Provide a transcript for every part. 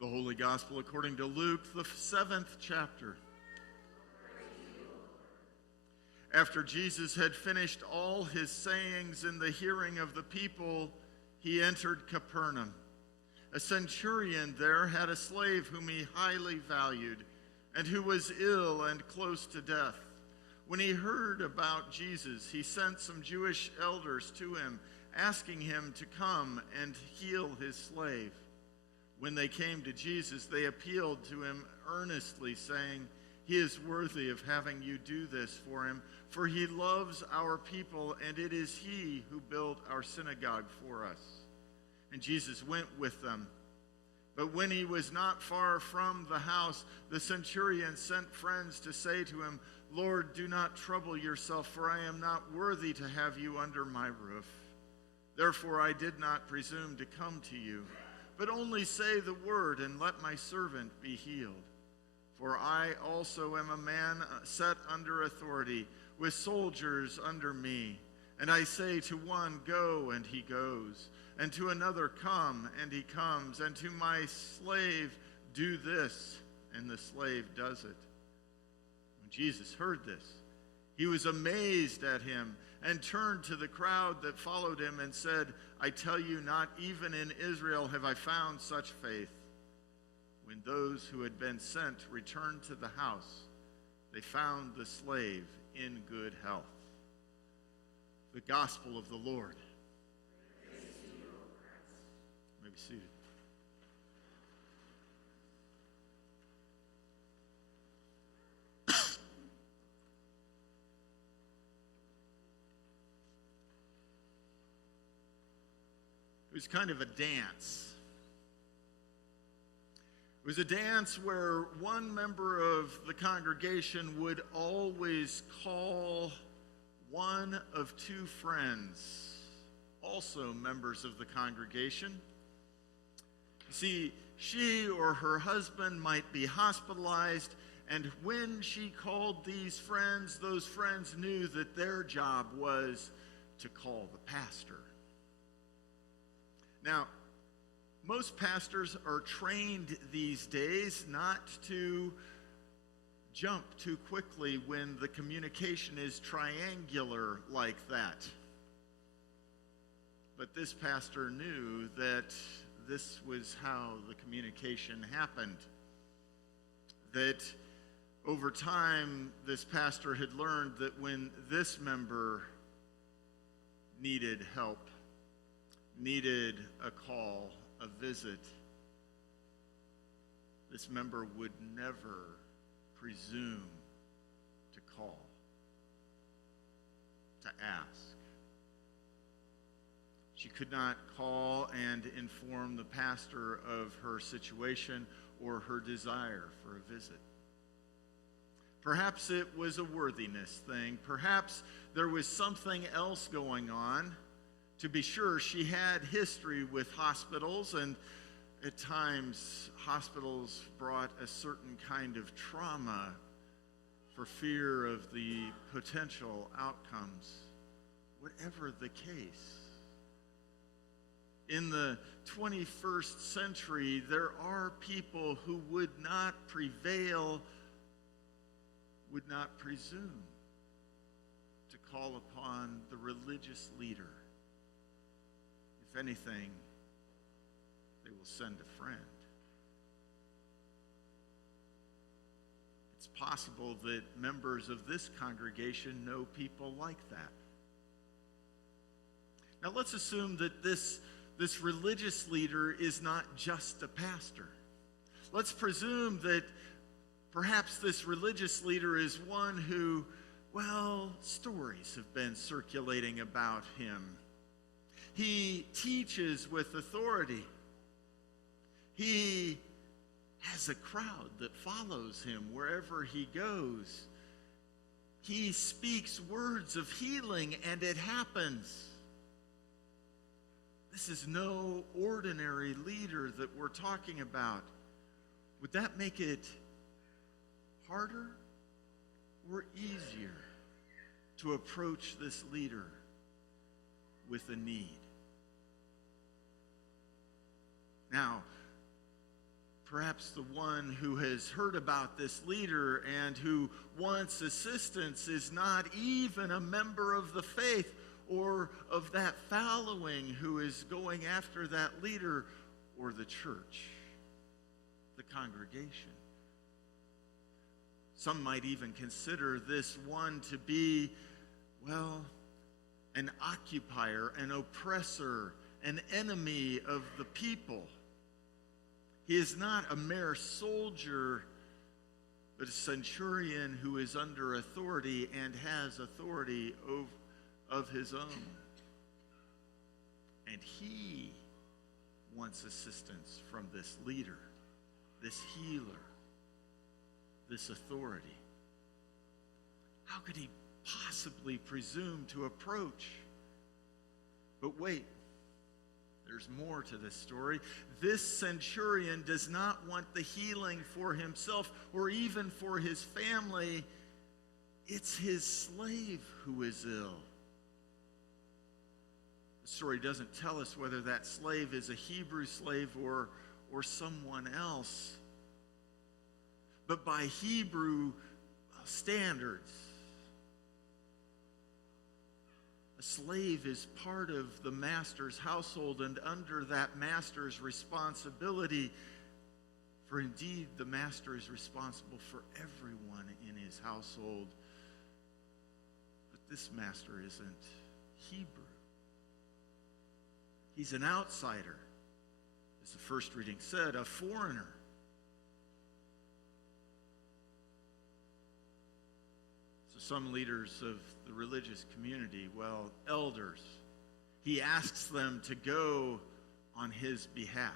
The Holy Gospel according to Luke, the 7th chapter. After Jesus had finished all his sayings in the hearing of the people, he entered Capernaum. A centurion there had a slave whom he highly valued, and who was ill and close to death. When he heard about Jesus, he sent some Jewish elders to him, asking him to come and heal his slave. When they came to Jesus, they appealed to him earnestly, saying, "He is worthy of having you do this for him, for he loves our people, and it is he who built our synagogue for us." And Jesus went with them. But when he was not far from the house, the centurion sent friends to say to him, "Lord, do not trouble yourself, for I am not worthy to have you under my roof. Therefore I did not presume to come to you. But only say the word, and let my servant be healed. For I also am a man set under authority, with soldiers under me. And I say to one, 'Go,' and he goes. And to another, 'Come,' and he comes. And to my slave, 'Do this,' and the slave does it." When Jesus heard this, he was amazed at him, and turned to the crowd that followed him and said, "I tell you, not even in Israel have I found such faith." When those who had been sent returned to the house, they found the slave in good health. The Gospel of the Lord. Praise to you, O Christ. You may be seated. It was kind of a dance. It was a dance where one member of the congregation would always call one of two friends, also members of the congregation. You see, she or her husband might be hospitalized, and when she called these friends, those friends knew that their job was to call the pastor. Now, most pastors are trained these days not to jump too quickly when the communication is triangular like that. But this pastor knew that this was how the communication happened. That over time, this pastor had learned that when this member needed help, needed a call, a visit, this member would never presume to call, to ask. She could not call and inform the pastor of her situation or her desire for a visit. Perhaps it was a worthiness thing. Perhaps there was something else going on. To be sure, she had history with hospitals, and at times hospitals brought a certain kind of trauma for fear of the potential outcomes. Whatever the case, in the 21st century, there are people who would not prevail, would not presume to call upon the religious leader. If anything, they will send a friend. It's possible that members of this congregation know people like that. Now let's assume that this religious leader is not just a pastor. Let's presume that perhaps this religious leader is one who, stories have been circulating about him. He teaches with authority. He has a crowd that follows him wherever he goes. He speaks words of healing, and it happens. This is no ordinary leader that we're talking about. Would that make it harder or easier to approach this leader with a need? Now, Perhaps the one who has heard about this leader and who wants assistance is not even a member of the faith or of that following who is going after that leader or the church, the congregation. Some might even consider this one to be, well, an occupier, an oppressor, an enemy of the people. He is not a mere soldier, but a centurion who is under authority and has authority of his own. And he wants assistance from this leader, this healer, this authority. How could he possibly presume to approach? But wait. There's more to this story. This centurion does not want the healing for himself or even for his family. It's his slave who is ill. The story doesn't tell us whether that slave is a Hebrew slave or someone else. But by Hebrew standards, a slave is part of the master's household and under that master's responsibility. For indeed, the master is responsible for everyone in his household. But this master isn't Hebrew. He's an outsider. As the first reading said, a foreigner. So some leaders of the religious community, well, elders, he asks them to go on his behalf.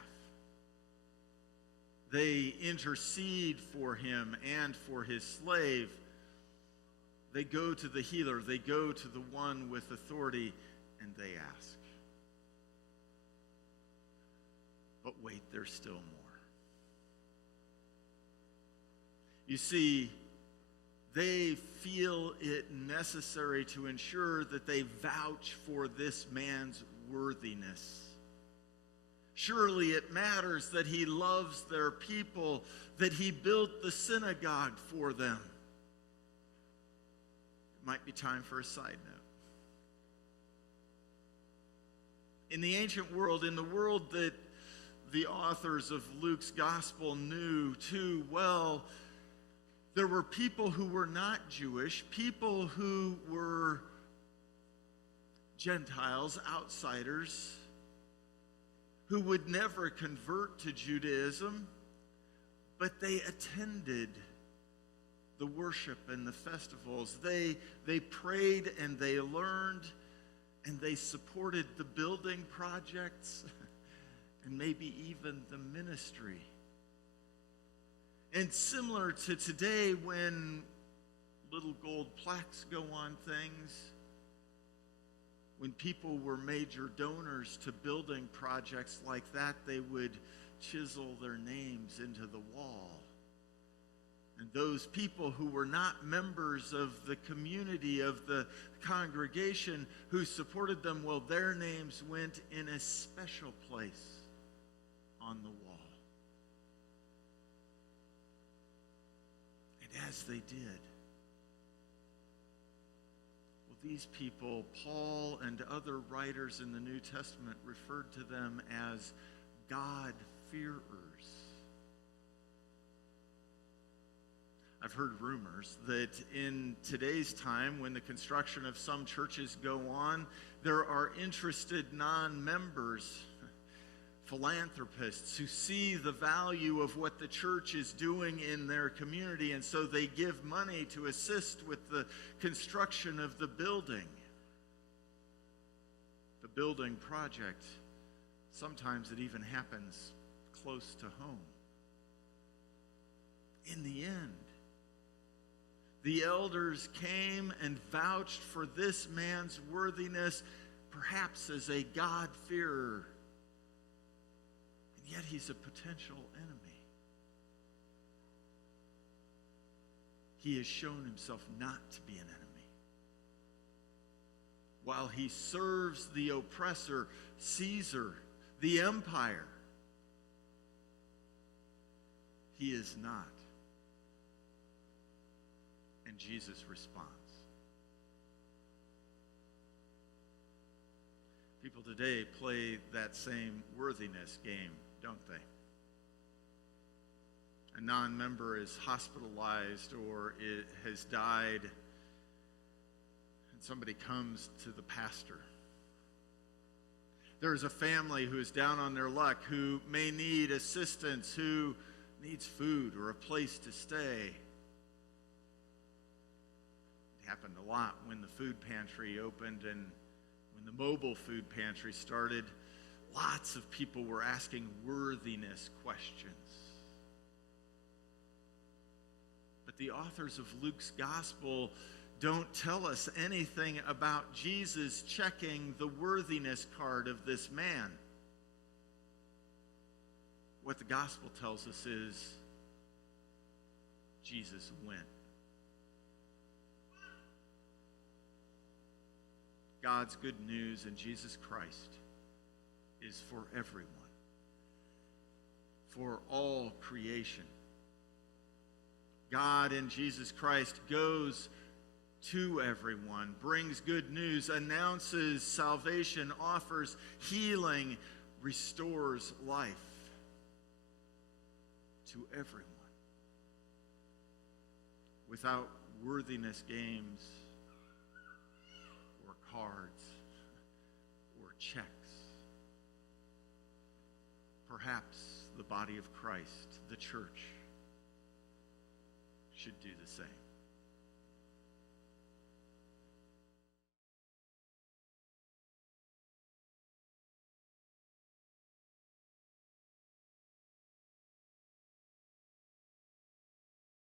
They intercede for him and for his slave. They go to the healer. They go to the one with authority, and they ask. But wait, there's still more. You see, they feel it necessary to ensure that they vouch for this man's worthiness. Surely it matters that he loves their people, that he built the synagogue for them. It might be time for a side note. In the ancient world, in the world that the authors of Luke's gospel knew too well, there were people who were not Jewish, people who were Gentiles, outsiders, who would never convert to Judaism, but they attended the worship and the festivals. They prayed and they learned and they supported the building projects and maybe even the ministry. And similar to today, when little gold plaques go on things, when people were major donors to building projects like that, they would chisel their names into the wall. And those people who were not members of the community, of the congregation who supported them, well, their names went in a special place on the wall. As they did. Well, these people, Paul and other writers in the New Testament referred to them as God-fearers. I've heard rumors that in today's time, when the construction of some churches go on, there are interested non-members, philanthropists who see the value of what the church is doing in their community, and so they give money to assist with the construction of the building project. Sometimes it even happens close to home. In the end, the elders came and vouched for this man's worthiness, perhaps as a God-fearer. Yet he's a potential enemy. He has shown himself not to be an enemy. While he serves the oppressor, Caesar, the empire, He is not. And Jesus responds. People today play that same worthiness game, don't they? A non-member is hospitalized or it has died, and somebody comes to the pastor. There's a family who is down on their luck, who may need assistance, who needs food or a place to stay. It happened a lot when the food pantry opened and when the mobile food pantry started. Lots of people were asking worthiness questions. But the authors of Luke's gospel don't tell us anything about Jesus checking the worthiness card of this man. What the gospel tells us is Jesus went. God's good news in Jesus Christ is for everyone, for all creation. God in Jesus Christ goes to everyone, brings good news, announces salvation, offers healing, restores life to everyone. Without worthiness games or cards or checks, perhaps the body of Christ, the church, should do the same.